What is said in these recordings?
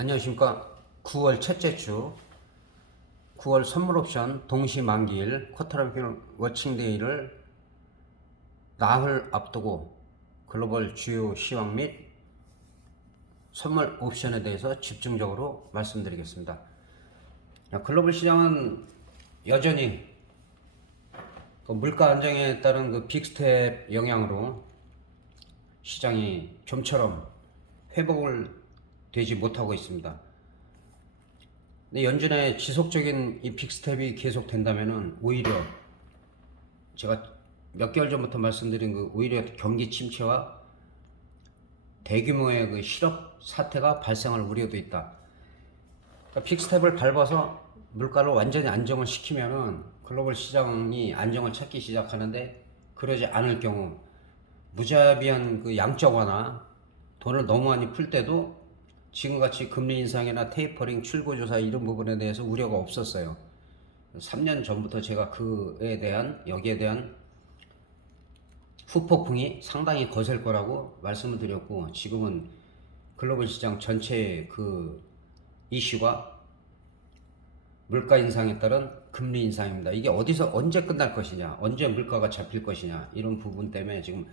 안녕하십니까. 9월 첫째 주 9월 선물 옵션 동시 만기일 쿼터라이널 워칭데이를 나흘 앞두고 글로벌 주요 시황 및 선물 옵션에 대해서 집중적으로 말씀드리겠습니다. 글로벌 시장은 여전히 물가 안정에 따른 빅스텝 영향으로 시장이 좀처럼 회복을 되지 못하고 있습니다. 근데 연준의 지속적인 이 빅스텝이 계속된다면은 오히려 제가 몇 개월 전부터 말씀드린 오히려 경기 침체와 대규모의 실업 사태가 발생할 우려도 있다. 그러니까 빅스텝을 밟아서 물가를 완전히 안정을 시키면은 글로벌 시장이 안정을 찾기 시작하는데, 그러지 않을 경우 무자비한 양적 완화, 돈을 너무 많이 풀 때도 지금같이 금리 인상이나 테이퍼링, 출구조사 이런 부분에 대해서 우려가 없었어요. 3년 전부터 제가 여기에 대한 후폭풍이 상당히 거셀 거라고 말씀을 드렸고, 지금은 글로벌 시장 전체의 이슈가 물가 인상에 따른 금리 인상입니다. 이게 어디서 언제 끝날 것이냐, 언제 물가가 잡힐 것이냐, 이런 부분 때문에 지금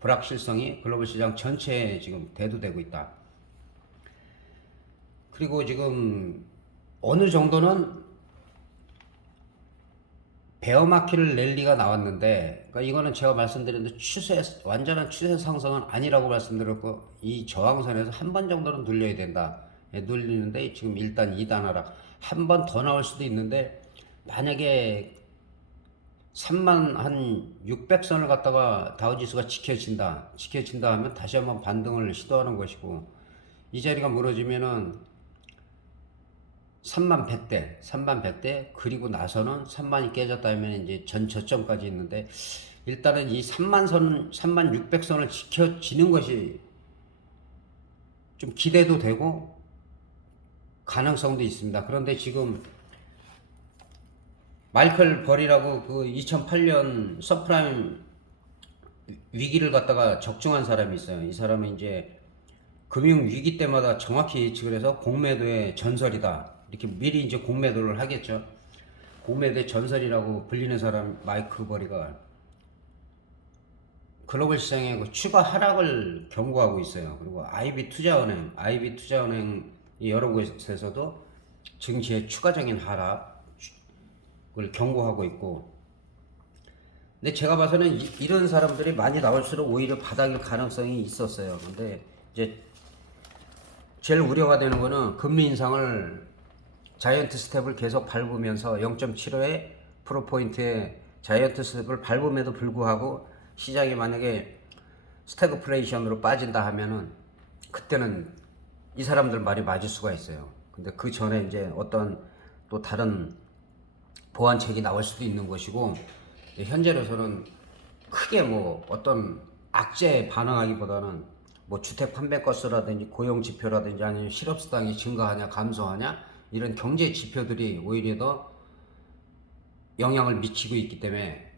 불확실성이 글로벌 시장 전체에 지금 대두되고 있다. 그리고 지금 어느 정도는 베어마켓을 랠리가 나왔는데, 그러니까 이거는 제가 말씀드린 완전한 추세 상승은 아니라고 말씀드렸고, 이 저항선에서 한 번 정도는 눌려야 된다. 눌리는데 지금 일단 2단 하락, 한 번 더 나올 수도 있는데, 만약에 3만 한 600선을 갖다가 다우지수가 지켜진다 하면 다시 한번 반등을 시도하는 것이고, 이 자리가 무너지면은 3만 100대, 그리고 나서는 3만이 깨졌다면 이제 전 저점까지 있는데, 일단은 이 3만 600선을 지켜지는 것이 좀 기대도 되고 가능성도 있습니다. 그런데 지금 마이클 벌이라고 2008년 서프라임 위기를 갖다가 적중한 사람이 있어요. 이 사람은 이제 금융 위기 때마다 정확히 예측을 해서 공매도의 전설이다, 이렇게 미리 이제 공매도를 하겠죠. 공매도의 전설이라고 불리는 사람 마이클 버리가 글로벌 시장의 추가 하락을 경고하고 있어요. 그리고 IB 투자은행이 여러 곳에서도 증시의 추가적인 하락을 경고하고 있고, 근데 제가 봐서는 이런 사람들이 많이 나올수록 오히려 바닥일 가능성이 있었어요. 근데 이제 제일 우려가 되는 거는 금리 인상을 자이언트 스텝을 계속 밟으면서 0.75의 프로포인트의 자이언트 스텝을 밟음에도 불구하고 시장이 만약에 스태그플레이션으로 빠진다 하면은, 그때는 이 사람들 말이 맞을 수가 있어요. 근데 그 전에 이제 어떤 또 다른 보완책이 나올 수도 있는 것이고, 현재로서는 크게 어떤 악재에 반응하기보다는 주택 판매 건수라든지 고용 지표라든지 아니면 실업 수당이 증가하냐 감소하냐, 이런 경제 지표들이 오히려 더 영향을 미치고 있기 때문에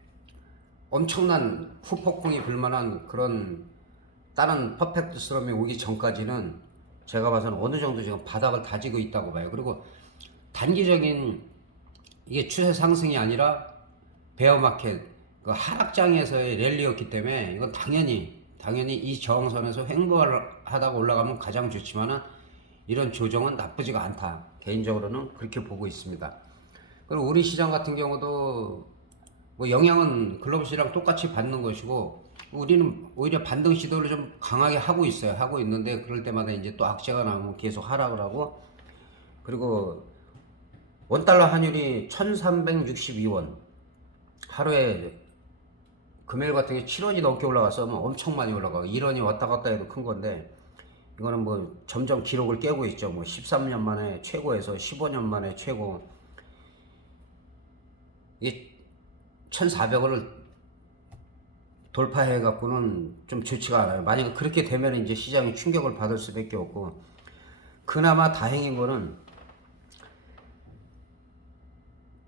엄청난 후폭풍이 불만한 그런 다른 퍼펙트 스럼이 오기 전까지는 제가 봐서는 어느 정도 지금 바닥을 다지고 있다고 봐요. 그리고 단기적인 이게 추세 상승이 아니라 베어마켓 하락장에서의 랠리였기 때문에, 이건 당연히 이 저항선에서 횡보하다가 올라가면 가장 좋지만은 이런 조정은 나쁘지가 않다, 개인적으로는 그렇게 보고 있습니다. 그리고 우리 시장 같은 경우도 영향은 글로벌 시장 똑같이 받는 것이고, 우리는 오히려 반등 시도를 좀 강하게 하고 있는데, 그럴 때마다 이제 또 악재가 나오면 계속 하락을 하고, 그리고 원달러 환율이 1362원, 하루에 금요일 같은 게 7원이 넘게 올라가서 엄청 많이 올라가고, 1원이 왔다 갔다 해도 큰 건데, 이거는 점점 기록을 깨고 있죠. 13년 만에 최고에서 15년 만에 최고. 이게 1,400원을 돌파해 갖고는 좀 좋지가 않아요. 만약에 그렇게 되면 이제 시장이 충격을 받을 수밖에 없고, 그나마 다행인 거는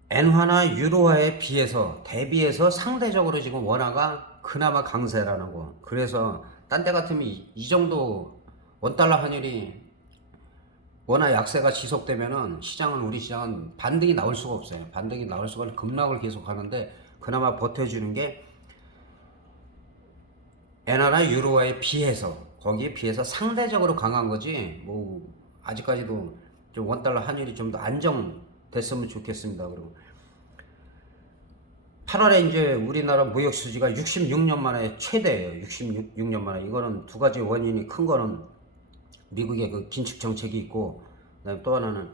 엔화나 유로화에 대비해서 상대적으로 지금 원화가 그나마 강세라는 거. 그래서 딴 데 같으면 이 정도 원달러 환율이 워낙 약세가 지속되면은 우리 시장은 반등이 나올 수가 없어요. 반등이 나올 수가 없는 급락을 계속 하는데 그나마 버텨주는 게 엔화나 유로화에 비해서 거기에 비해서 상대적으로 강한 거지 뭐 아직까지도 좀 원달러 환율이 좀 더 안정됐으면 좋겠습니다. 그리고 8월에 이제 우리나라 무역 수지가 66년 만에 최대예요. 66년 만에. 이거는 두 가지 원인이 큰 거는 미국의 그 긴축 정책이 있고, 그다음에 또 하나는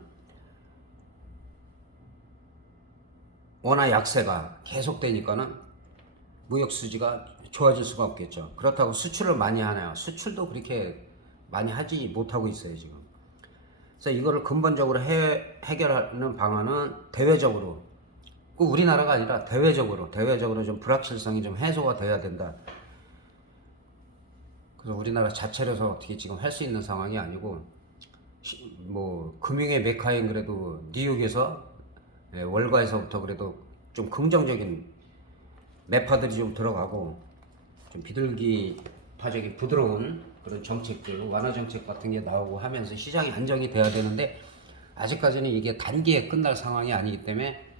워낙 약세가 계속되니까는 무역 수지가 좋아질 수가 없겠죠. 그렇다고 수출을 많이 하나요? 수출도 그렇게 많이 하지 못하고 있어요, 지금. 그래서 이거를 근본적으로 해결하는 방안은 대외적으로, 꼭 우리나라가 아니라 대외적으로 좀 불확실성이 좀 해소가 돼야 된다. 그래서 우리나라 자체로서 어떻게 지금 할 수 있는 상황이 아니고, 뭐 금융의 메카인 그래도 뉴욕에서 월가에서부터 그래도 좀 긍정적인 매파들이 좀 들어가고 좀 비둘기파적인 부드러운 그런 정책들, 완화 정책 같은 게 나오고 하면서 시장이 안정이 돼야 되는데 아직까지는 이게 단기에 끝날 상황이 아니기 때문에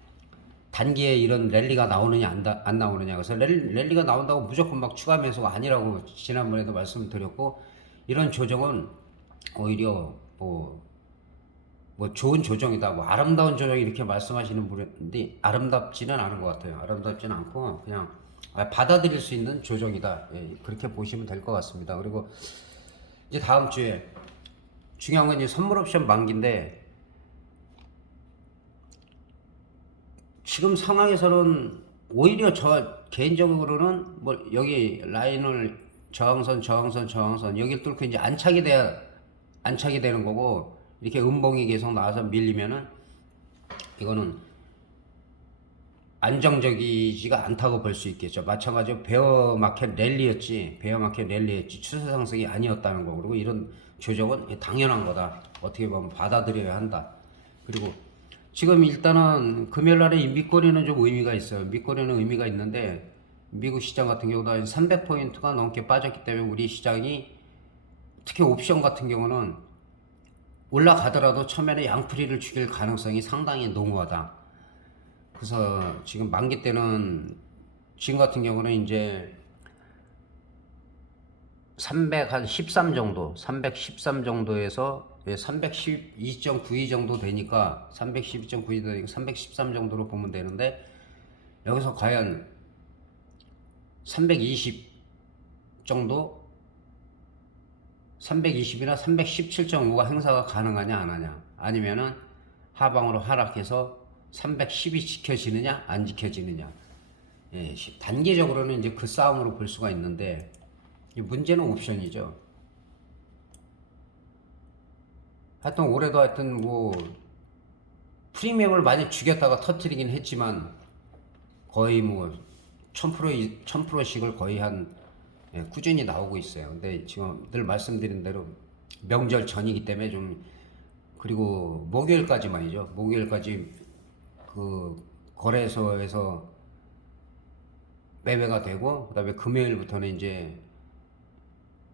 단기에 이런 랠리가 나오느냐 안 나오느냐. 그래서 랠리가 나온다고 무조건 막 추가 매수가 아니라고 지난번에도 말씀을 드렸고, 이런 조정은 오히려 뭐 좋은 조정이다, 뭐 아름다운 조정 이렇게 말씀하시는 분인데 아름답지는 않은 것 같아요. 아름답지는 않고 그냥 받아들일 수 있는 조정이다. 예, 그렇게 보시면 될 것 같습니다. 그리고 이제 다음 주에 중요한 건 이제 선물 옵션 만기인데 지금 상황에서는 오히려 저 개인적으로는 뭐 여기 라인을 저항선 여기를 뚫고 이제 안착이 되는 거고, 이렇게 음봉이 계속 나와서 밀리면은 이거는 안정적이지가 않다고 볼 수 있겠죠. 마찬가지로 베어마켓 랠리였지 추세 상승이 아니었다는 거. 그리고 이런 조정은 당연한 거다, 어떻게 보면 받아들여야 한다. 그리고 지금 일단은 금요일날에 이 밑거래는 좀 의미가 있어요. 밑거래는 의미가 있는데 미국 시장 같은 경우도 한 300포인트가 넘게 빠졌기 때문에 우리 시장이 특히 옵션 같은 경우는 올라가더라도 처음에는 양풀이를 죽일 가능성이 상당히 농후하다. 그래서 지금 만기 때는 지금 같은 경우는 이제 313 정도, 313 정도에서 312.92 정도 되니까 313 정도로 보면 되는데, 여기서 과연 320 정도, 320이나 317.5가 행사가 가능하냐 안 하냐, 아니면은 하방으로 하락해서 310이 지켜지느냐 안 지켜지느냐. 예, 단기적으로는 이제 그 싸움으로 볼 수가 있는데 문제는 옵션이죠. 하여튼 올해도 하여튼 뭐 프리미엄을 많이 죽였다가 터트리긴 했지만 거의 뭐 1000%씩을 거의 꾸준히 나오고 있어요. 근데 지금 늘 말씀드린 대로 명절 전이기 때문에 좀, 그리고 목요일까지만이죠. 목요일까지 그 거래소에서 매매가 되고, 그 다음에 금요일부터는 이제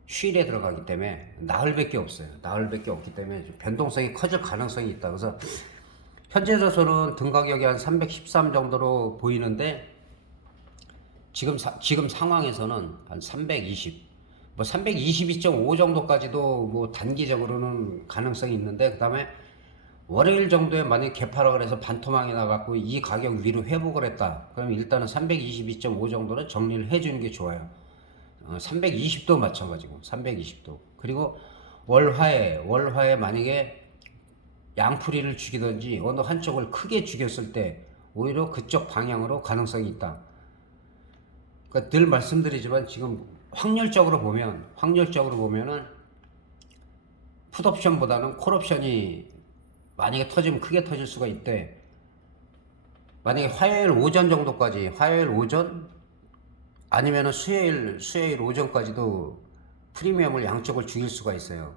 휴일에 들어가기 때문에 나흘밖에 없어요. 나흘밖에 없기 때문에 변동성이 커질 가능성이 있다. 그래서 현재로서는 등 가격이 한 313 정도로 보이는데 지금 상황에서는 한 320, 뭐 322.5 정도까지도 뭐 단기적으로는 가능성이 있는데, 그 다음에 월요일 정도에 만약 개파락을 해서 반토막이 나갖고 이 가격 위로 회복을 했다. 그럼 일단은 322.5 정도는 정리를 해주는 게 좋아요. 320도 마찬가지고 320도. 그리고 월화에 만약에 양풀이를 죽이든지 어느 한쪽을 크게 죽였을 때 오히려 그쪽 방향으로 가능성이 있다. 그러니까 늘 말씀드리지만 지금 확률적으로 보면은 풋옵션보다는 콜옵션이 만약에 터지면 크게 터질 수가 있대. 만약에 화요일 오전 아니면은 수요일 오전까지도 프리미엄을 양쪽을 죽일 수가 있어요.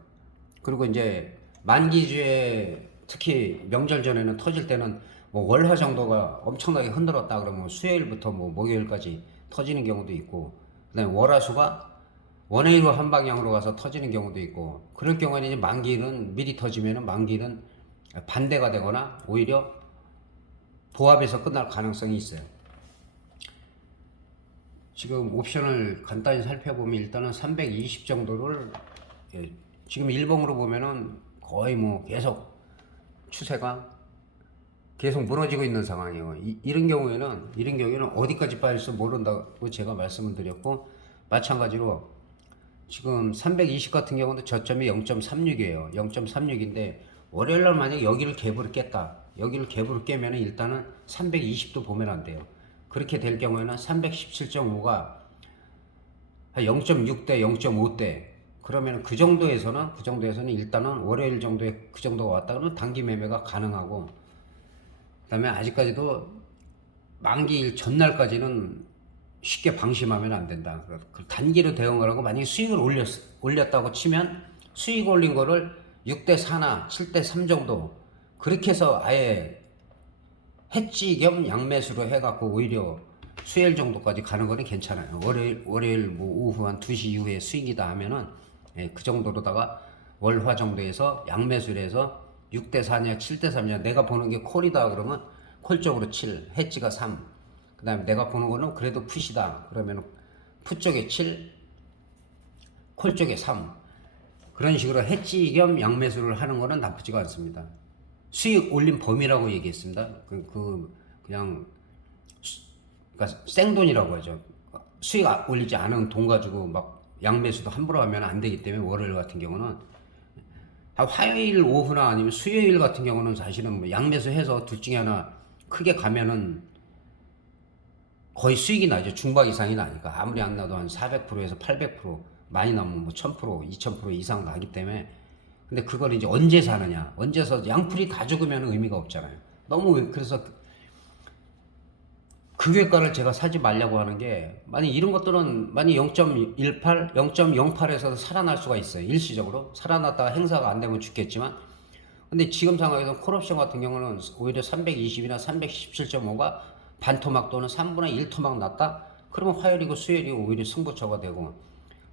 그리고 이제 만기주에 특히 명절 전에는 터질 때는 뭐 월화 정도가 엄청나게 흔들었다 그러면 수요일부터 뭐 목요일까지 터지는 경우도 있고, 그다음에 월화수가 원웨이로 한 방향으로 가서 터지는 경우도 있고, 그럴 경우에는 이제 만기일은 미리 터지면은 만기일은 반대가 되거나 오히려 보합에서 끝날 가능성이 있어요. 지금 옵션을 간단히 살펴보면 일단은 320 정도를, 예, 지금 일봉으로 보면은 거의 뭐 계속 추세가 계속 무너지고 있는 상황이에요. 이런 경우에는 어디까지 빠질지 모른다고 제가 말씀을 드렸고, 마찬가지로 지금 320 같은 경우도 저점이 0.36이에요. 0.36인데 월요일날 만약 여기를 갭으로 깼다. 여기를 갭으로 깨면 일단은 320도 보면 안 돼요. 그렇게 될 경우에는 317.5가 한 0.6대 0.5대, 그러면 그 정도에서는 일단은 월요일 정도에 그 정도가 왔다 그러면 단기 매매가 가능하고, 그다음에 아직까지도 만기일 전날까지는 쉽게 방심하면 안 된다. 그 단기로 대응을 하고, 만약에 수익을 올렸다고 치면 수익 올린 거를 6대 4나 7대 3 정도, 그렇게 해서 아예 해지 겸 양매수로 해갖고 오히려 수요일 정도까지 가는 거는 괜찮아요. 월요일 뭐 오후 한 2시 이후에 수익이다 하면은, 예, 그 정도로다가 월화 정도에서 양매수를 해서 6대 4냐 7대 3냐, 내가 보는 게 콜이다 그러면 콜 쪽으로 7, 해지가 3, 그 다음에 내가 보는 거는 그래도 풋이다 그러면 풋 쪽에 7, 콜 쪽에 3, 그런 식으로 해지 겸 양매수를 하는 거는 나쁘지가 않습니다. 수익 올린 범위라고 얘기했습니다. 그냥 그러니까 생돈이라고 하죠. 수익 올리지 않은 돈 가지고 막 양매수도 함부로 하면 안 되기 때문에, 월요일 같은 경우는 화요일 오후나 아니면 수요일 같은 경우는 사실은 뭐 양매수해서 둘 중에 하나 크게 가면은 거의 수익이 나죠. 중박 이상이 나니까. 아무리 안 나도 한 400%에서 800%, 많이 나면 뭐 1000%, 2000% 이상 나기 때문에. 근데 그걸 이제 언제 사느냐, 언제서 양풀이 다 죽으면 의미가 없잖아요. 그래서 금액가를 제가 사지 말려고 하는 게, 만약 이런 것들은 만약 0.18, 0.08에서도 살아날 수가 있어요. 일시적으로 살아났다가 행사가 안 되면 죽겠지만, 근데 지금 상황에서 콜옵션 같은 경우는 오히려 320이나 317.5가 반토막 또는 3분의 1 토막 났다? 그러면 화요일이고 수요일이고 오히려 승부처가 되고,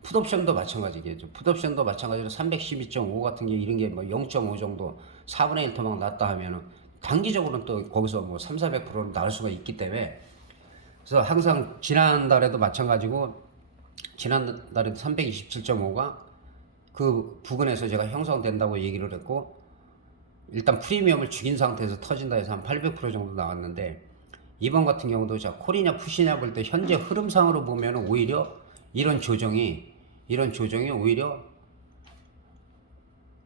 풋옵션도 마찬가지겠죠. 풋옵션도 마찬가지로 312.5 같은 게, 이런 게 뭐 0.5 정도 4분의 1 토막 났다 하면은 단기적으로는 또 거기서 뭐 3, 400%는 나올 수가 있기 때문에, 그래서 항상 지난달에도 마찬가지고, 지난달에도 327.5가 그 부근에서 제가 형성된다고 얘기를 했고, 일단 프리미엄을 죽인 상태에서 터진다 해서 한 800% 정도 나왔는데, 이번 같은 경우도 자 콜이냐 푸시냐 볼 때 현재 흐름상으로 보면 오히려 이런 조정이 오히려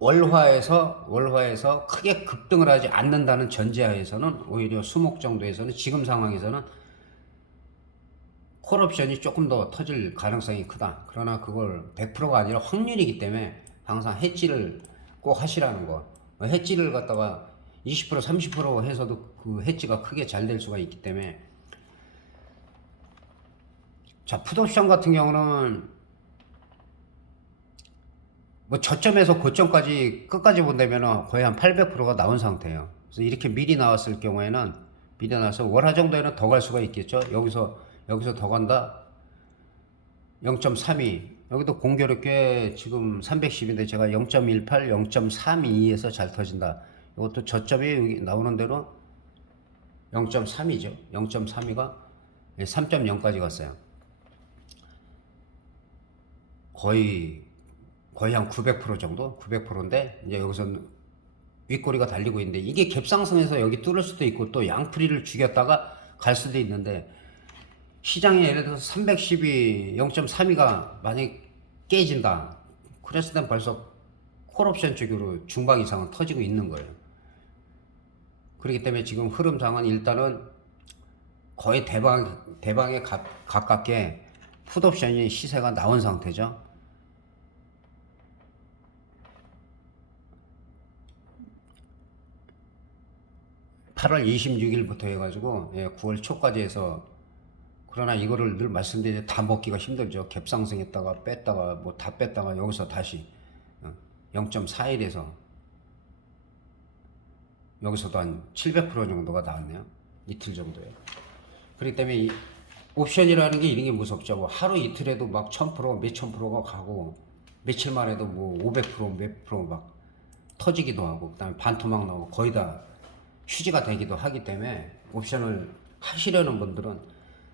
월화에서 크게 급등을 하지 않는다는 전제하에서는, 오히려 수목 정도에서는 지금 상황에서는 콜옵션이 조금 더 터질 가능성이 크다. 그러나 그걸 100%가 아니라 확률이기 때문에 항상 해지를 꼭 하시라는 거. 해지를 갖다가 20% 30% 해서도 그 해지가 크게 잘 될 수가 있기 때문에. 자, 풋옵션 같은 경우는 뭐 저점에서 고점까지 끝까지 본다면 거의 한 800%가 나온 상태예요. 그래서 이렇게 미리 나왔을 경우에는, 미리 나와서 월화 정도에는 더 갈 수가 있겠죠. 여기서 더 간다. 0.32. 여기도 공교롭게 지금 310인데 제가 0.18, 0.32에서 잘 터진다. 이것도 저점이 여기 나오는 대로 0.3이죠. 0.32가 3.0까지 갔어요. 거의 한 900% 정도? 900%인데, 이제 여기서 윗꼬리가 달리고 있는데, 이게 갭상승해서 여기 뚫을 수도 있고, 또 양풀이를 죽였다가 갈 수도 있는데, 시장에 예를 들어서 312, 0.32가 만약 깨진다. 그랬을 땐 벌써 콜옵션 쪽으로 중박 이상은 터지고 있는 거예요. 그렇기 때문에 지금 흐름상은 일단은 거의 대방에 가깝게 풋옵션이 시세가 나온 상태죠. 8월 26일부터 해가지고 9월 초까지 해서, 그러나 이거를 늘 말씀드리는데 다 먹기가 힘들죠. 갭상승했다가 뺐다가 뭐 다 뺐다가 여기서 다시 0.41에서 여기서도 한 700% 정도가 나왔네요. 이틀 정도에. 그렇기 때문에 옵션이라는 게 이런 게 무섭죠. 뭐 하루 이틀에도 막 1000%, 몇천 프로가 가고 며칠만 해도 뭐 500%, 몇 프로 막 터지기도 하고 그다음에 반토막 나오고 거의 다 휴지가 되기도 하기 때문에 옵션을 하시려는 분들은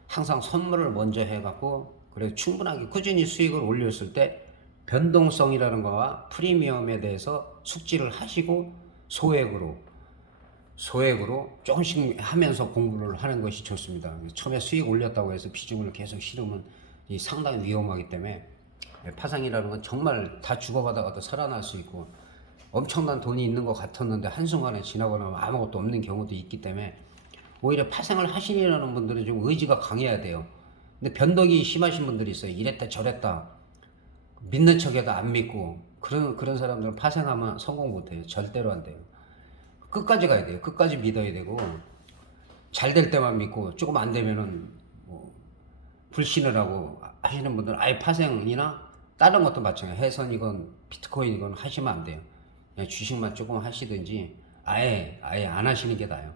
항상 선물을 먼저 해갖고 그래서 충분하게 꾸준히 수익을 올렸을 때 변동성이라는 거와 프리미엄에 대해서 숙지를 하시고 소액으로 조금씩 하면서 공부를 하는 것이 좋습니다. 처음에 수익 올렸다고 해서 비중을 계속 실으면 상당히 위험하기 때문에 파상이라는 건 정말 다 주고받아가도 살아날 수 있고 엄청난 돈이 있는 것 같았는데 한순간에 지나고 나면 아무것도 없는 경우도 있기 때문에 오히려 파생을 하시려는 분들은 좀 의지가 강해야 돼요. 근데 변덕이 심하신 분들이 있어요. 이랬다 저랬다 믿는 척해도 안 믿고 그런 사람들은 파생하면 성공 못해요. 절대로 안 돼요. 끝까지 가야 돼요. 끝까지 믿어야 되고 잘 될 때만 믿고 조금 안 되면은 뭐 불신을 하고 하시는 분들은 아예 파생이나 다른 것도 마찬가지 해선이건 비트코인이건 하시면 안 돼요. 그냥 주식만 조금 하시든지 아예 안 하시는 게 나아요.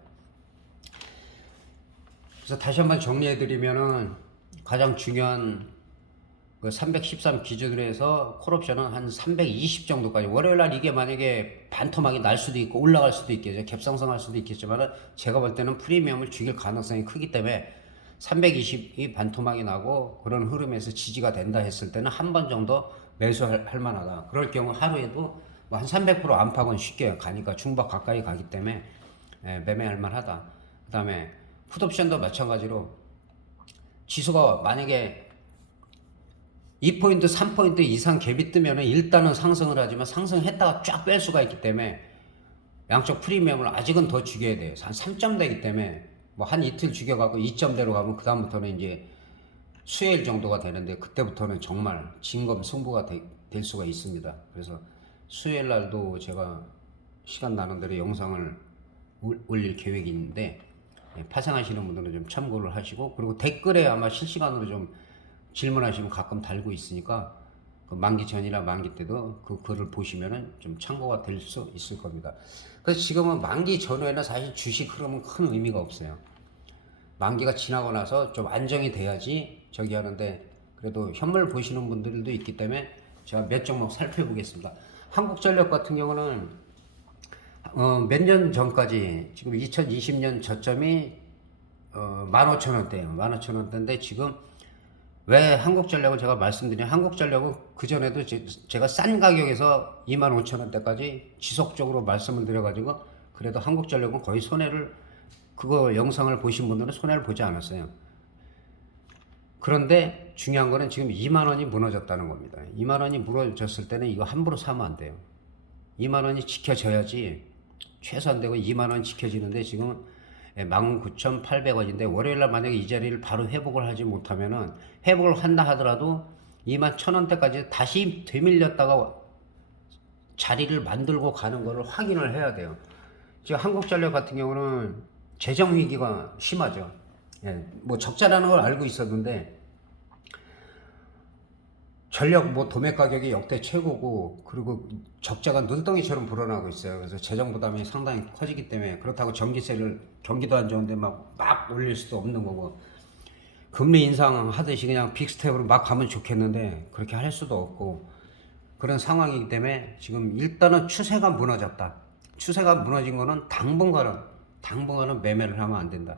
그래서 다시 한번 정리해드리면은 가장 중요한 그 313 기준으로 해서 콜옵션은 한 320 정도까지 월요일 날 이게 만약에 반토막이 날 수도 있고 올라갈 수도 있겠죠. 갭상승할 수도 있겠지만 제가 볼 때는 프리미엄을 죽일 가능성이 크기 때문에 320이 반토막이 나고 그런 흐름에서 지지가 된다 했을 때는 한 번 정도 매수할 만하다. 그럴 경우 하루에도 뭐 한 300% 안팎은 쉽게 가니까 중박 가까이 가기 때문에 매매할 만하다. 그 다음에 풋옵션도 마찬가지로 지수가 만약에 2포인트, 3포인트 이상 갭이 뜨면 일단은 상승을 하지만 상승했다가 쫙 뺄 수가 있기 때문에 양쪽 프리미엄을 아직은 더 죽여야 돼요. 한 3점대이기 때문에 뭐 한 이틀 죽여가고 2점대로 가면 그 다음부터는 이제 수요일 정도가 되는데 그때부터는 정말 진검승부가 될 수가 있습니다. 그래서 수요일 날도 제가 시간 나는 대로 영상을 올릴 계획이 있는데 파생하시는 분들은 좀 참고를 하시고 그리고 댓글에 아마 실시간으로 좀 질문하시면 가끔 달고 있으니까 그 만기 전이나 만기 때도 그 글을 보시면은 좀 참고가 될 수 있을 겁니다. 그래서 지금은 만기 전후에는 사실 주식 흐름은 큰 의미가 없어요. 만기가 지나고 나서 좀 안정이 돼야지 저기 하는데 그래도 현물 보시는 분들도 있기 때문에 제가 몇 종목 살펴보겠습니다. 한국전력 같은 경우는 몇 년 전까지 지금 2020년 저점이 15,000원대예요. 15,000원대인데 지금 왜 한국전력을 제가 말씀드린 한국전력은 그전에도 제가 싼 가격에서 25,000원대까지 지속적으로 말씀을 드려가지고 그래도 한국전력은 거의 손해를 그거 영상을 보신 분들은 손해를 보지 않았어요. 그런데 중요한 거는 지금 2만 원이 무너졌다는 겁니다. 2만 원이 무너졌을 때는 이거 함부로 사면 안 돼요. 2만 원이 지켜져야지 최소한 되고 2만 원 지켜지는데 지금 19,800원인데 월요일날 만약에 이 자리를 바로 회복을 하지 못하면은 회복을 한다 하더라도 21,000원대까지 다시 되밀렸다가 자리를 만들고 가는 거를 확인을 해야 돼요. 지금 한국전력 같은 경우는 재정 위기가 심하죠. 뭐 적자라는 걸 알고 있었는데 전력 뭐 도매 가격이 역대 최고고 그리고 적자가 눈덩이처럼 불어나고 있어요. 그래서 재정 부담이 상당히 커지기 때문에 그렇다고 전기세를 경기도 안 좋은데 막 올릴 수도 없는 거고 금리 인상 하듯이 그냥 빅스텝으로 막 가면 좋겠는데 그렇게 할 수도 없고 그런 상황이기 때문에 지금 일단은 추세가 무너졌다. 추세가 무너진 거는 당분간은 매매를 하면 안 된다.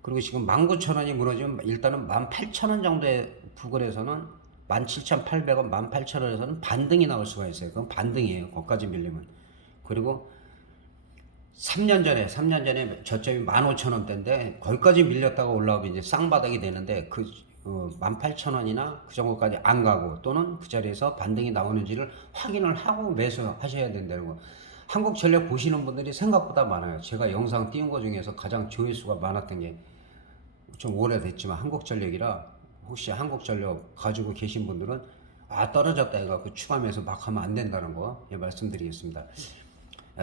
그리고 지금 19,000원이 무너지면 일단은 18,000원 정도의 부근에서는 17,800원, 18,000원에서는 반등이 나올 수가 있어요. 그건 반등이에요. 거기까지 밀리면. 그리고 3년 전에 저점이 15,000원대인데 거기까지 밀렸다가 올라오면 이제 쌍바닥이 되는데 그 18,000원이나 그 정도까지 안 가고 또는 그 자리에서 반등이 나오는지를 확인을 하고 매수하셔야 된다는 거. 한국전력 보시는 분들이 생각보다 많아요. 제가 영상 띄운 거 중에서 가장 조회수가 많았던 게 좀 오래됐지만 한국전력이라 혹시 한국전력 가지고 계신 분들은 떨어졌다 해갖고 추가하면서 막 하면 안 된다는 거 말씀드리겠습니다.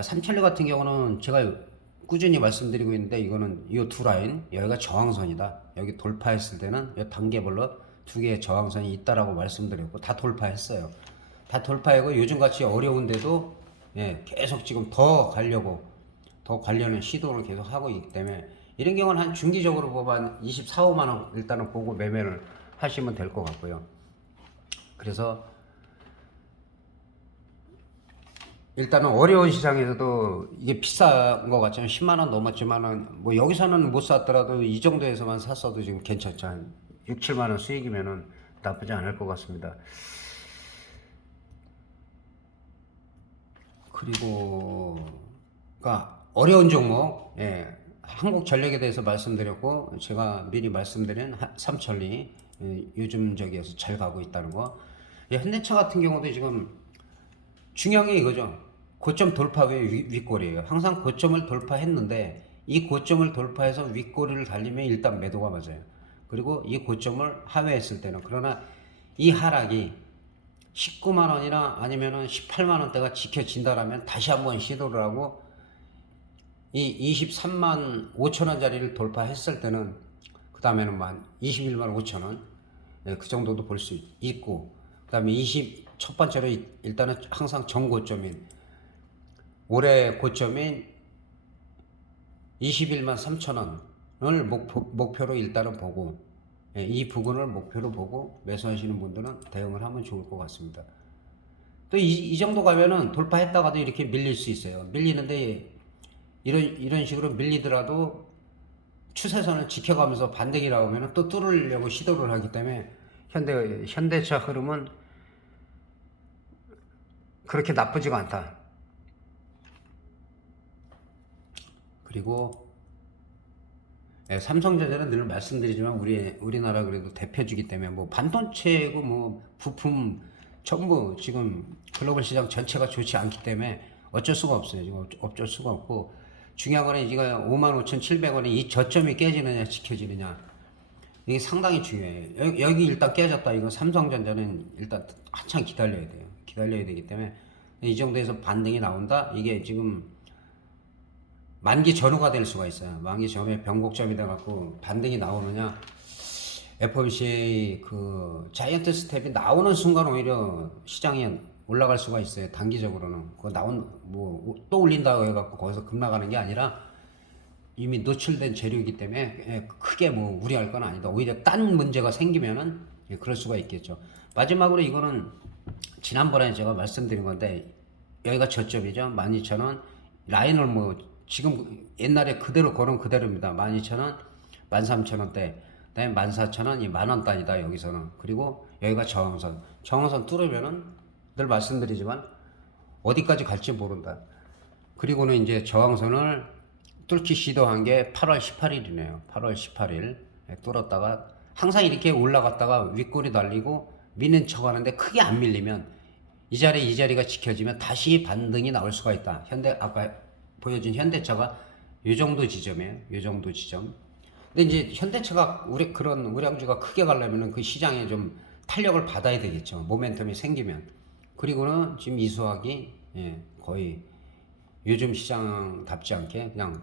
삼천리 같은 경우는 제가 꾸준히 말씀드리고 있는데 이거는 이 두 라인 여기가 저항선이다. 여기 돌파했을 때는 이 단계별로 두 개의 저항선이 있다라고 말씀드렸고 다 돌파했어요. 다 돌파하고 요즘같이 어려운데도 계속 지금 더 가려는 시도를 계속 하고 있기 때문에 이런 경우는 한 중기적으로 보면 24, 5만 원 일단은 보고 매매를 하시면 될 것 같고요. 그래서 일단은 어려운 시장에서도 이게 비싼 것 같지만 10만 원 넘었지만은 뭐 여기서는 못 샀더라도 이 정도에서만 샀어도 지금 괜찮죠. 한 6, 7만 원 수익이면은 나쁘지 않을 것 같습니다. 그리고 그러니까 어려운 종목, 예, 한국전력에 대해서 말씀드렸고 제가 미리 말씀드린 삼천리, 예, 요즘 저기에서 잘 가고 있다는 거. 예, 현대차 같은 경우도 지금 중요한 게 이거죠. 고점 돌파 외 윗골이에요. 항상 고점을 돌파했는데 이 고점을 돌파해서 윗골을 달리면 일단 매도가 맞아요. 그리고 이 고점을 하회했을 때는, 그러나 이 하락이 19만 원이나 아니면은 18만 원대가 지켜진다라면 다시 한번 시도를 하고 이 23만 5천 원짜리를 돌파했을 때는 그 다음에는 만 21만 5천 원, 예, 그 정도도 볼 수 있고, 그 다음에 첫 번째로 일단은 항상 정고점인 올해 고점인 21만 3천 원을 목표로 일단은 보고, 예, 이 부분을 목표로 보고 매수하시는 분들은 대응을 하면 좋을 것 같습니다. 또 이 정도 가면은 돌파했다가도 이렇게 밀릴 수 있어요. 밀리는데 이런 식으로 밀리더라도 추세선을 지켜가면서 반등이 나오면 또 뚫으려고 시도를 하기 때문에 현대차 흐름은 그렇게 나쁘지가 않다. 그리고 예, 삼성전자는 늘 말씀드리지만 우리나라 그래도 대표주기 때문에 뭐 반도체고 뭐 부품 전부 지금 글로벌 시장 전체가 좋지 않기 때문에 어쩔 수가 없어요. 지금 어쩔 수가 없고, 중요한 거는 이거 55,700원이 이 저점이 깨지느냐 지켜지느냐, 이게 상당히 중요해요. 여기 일단 깨졌다. 이거 삼성전자는 일단 한참 기다려야 돼요. 기다려야 되기 때문에 이 정도에서 반등이 나온다. 이게 지금 만기 전후가 될 수가 있어요. 만기 전에 변곡점이 돼갖고 반등이 나오느냐, FOMC 그 자이언트 스텝이 나오는 순간 오히려 시장이 올라갈 수가 있어요. 단기적으로는 그거 뭐 또 올린다고 해갖고 거기서 급락하는 게 아니라 이미 노출된 재료이기 때문에 크게 뭐 우려할 건 아니다. 오히려 딴 문제가 생기면은 그럴 수가 있겠죠. 마지막으로 이거는 지난번에 제가 말씀드린 건데 여기가 저점이죠. 12,000원 라인을 뭐 지금 옛날에 그대로 걸은 그대로입니다. 12,000원, 13,000원대, 그다음에 14,000원, 이 만원 단위다 여기서는. 그리고 여기가 저항선 뚫으면은 늘 말씀드리지만 어디까지 갈지 모른다. 그리고는 이제 저항선을 뚫기 시도한 게 8월 18일이네요. 8월 18일 뚫었다가 항상 이렇게 올라갔다가 윗골이 달리고 미는 척 하는데 크게 안 밀리면 이 자리가 지켜지면 다시 반등이 나올 수가 있다. 아까 보여준 현대차가 요 정도 지점이에요. 요 정도 지점. 근데 이제 현대차가 그런 우량주가 크게 가려면은 그 시장에 좀 탄력을 받아야 되겠죠. 모멘텀이 생기면. 그리고는 지금 이수학이, 예, 거의 요즘 시장답지 않게 그냥,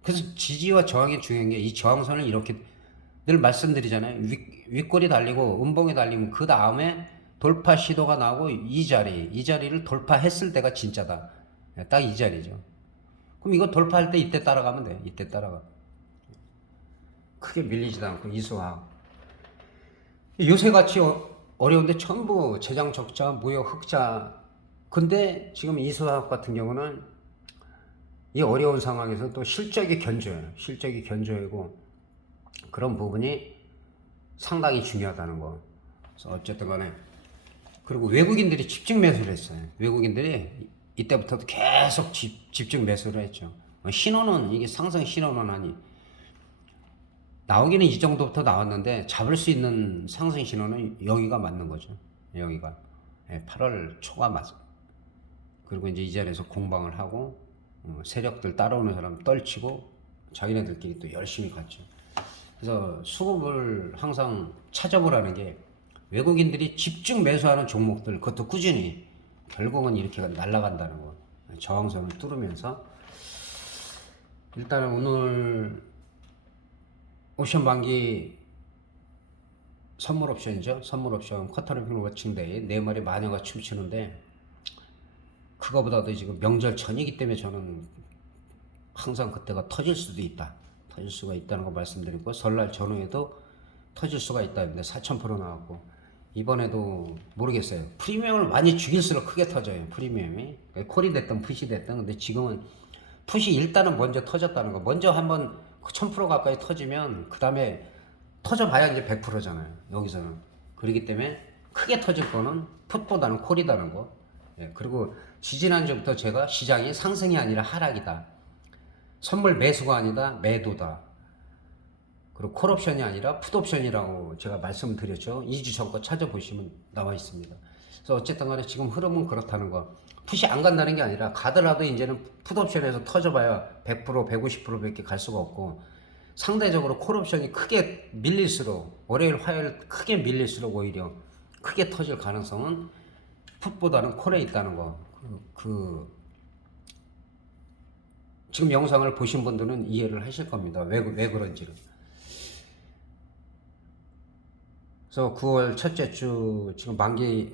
그래서 지지와 저항이 중요한 게 이 저항선을 이렇게 늘 말씀드리잖아요. 윗골이 달리고 음봉이 달리면 그 다음에 돌파 시도가 나오고 이 자리를 돌파했을 때가 진짜다. 딱 이 자리죠. 그럼 이거 돌파할 때 이때 따라가면 돼. 이때 따라가. 크게 밀리지도 않고 이수학. 요새 같이 어려운데 전부 재장 적자, 무역 흑자. 근데 지금 이수학 같은 경우는 이 어려운 상황에서 또 실적이 견조해요. 실적이 견조하고 그런 부분이 상당히 중요하다는 거. 그래서 어쨌든 간에, 그리고 외국인들이 집중 매수를 했어요. 외국인들이 이때부터도 계속 집중 매수를 했죠. 신호는, 이게 상승 신호는 아니, 나오기는 이 정도부터 나왔는데 잡을 수 있는 상승 신호는 여기가 맞는 거죠. 여기가 8월 초가 맞아. 그리고 이제 이 자리에서 공방을 하고 세력들 따라오는 사람 떨치고 자기네들끼리 또 열심히 갔죠. 그래서 수급을 항상 찾아보라는 게, 외국인들이 집중 매수하는 종목들 그것도 꾸준히 결국은 이렇게 날아간다는 거. 저항선을 뚫으면서 일단은 오늘 옵션 만기 선물 옵션이죠. 선물 옵션 쿼터링 워칭데이 4마리 마녀가 춤추는데, 그거보다도 지금 명절 전이기 때문에 저는 항상 그때가 터질 수도 있다. 터질 수가 있다는 거 말씀드리고, 설날 전후에도 터질 수가 있다는데 4,000% 나왔고, 이번에도 모르겠어요. 프리미엄을 많이 죽일수록 크게 터져요. 프리미엄이 콜이 됐든 풋이 됐든. 근데 지금은 풋이 일단은 먼저 터졌다는 거. 먼저 한번 1000% 가까이 터지면 그 다음에 터져봐야 이제 100%잖아요. 여기서는. 그렇기 때문에 크게 터질 거는 풋보다는 콜이다는 거. 예, 그리고 지지난주부터 제가 시장이 상승이 아니라 하락이다. 선물 매수가 아니다. 매도다. 그리고 콜옵션이 아니라 풋옵션이라고 제가 말씀드렸죠. 2주 전 거 찾아보시면 나와 있습니다. 그래서 어쨌든 간에 지금 흐름은 그렇다는 거. 풋이 안 간다는 게 아니라 가더라도 이제는 풋옵션에서 터져봐야 100%, 150%밖에 갈 수가 없고, 상대적으로 콜옵션이 크게 밀릴수록, 월요일, 화요일 크게 밀릴수록 오히려 크게 터질 가능성은 풋보다는 콜에 있다는 거. 지금 영상을 보신 분들은 이해를 하실 겁니다. 왜 그런지를. 그래서 9월 첫째 주 지금 만기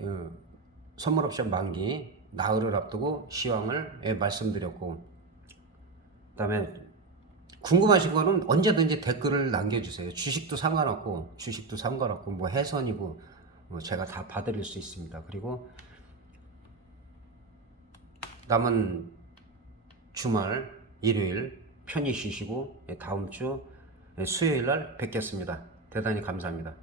선물 옵션 만기 나흘을 앞두고 시황을 말씀드렸고, 그다음에 궁금하신 거는 언제든지 댓글을 남겨주세요. 주식도 상관없고 뭐 해선이고 뭐 제가 다 봐드릴 수 있습니다. 그리고 남은 주말 일요일 편히 쉬시고 다음 주 수요일 날 뵙겠습니다. 대단히 감사합니다.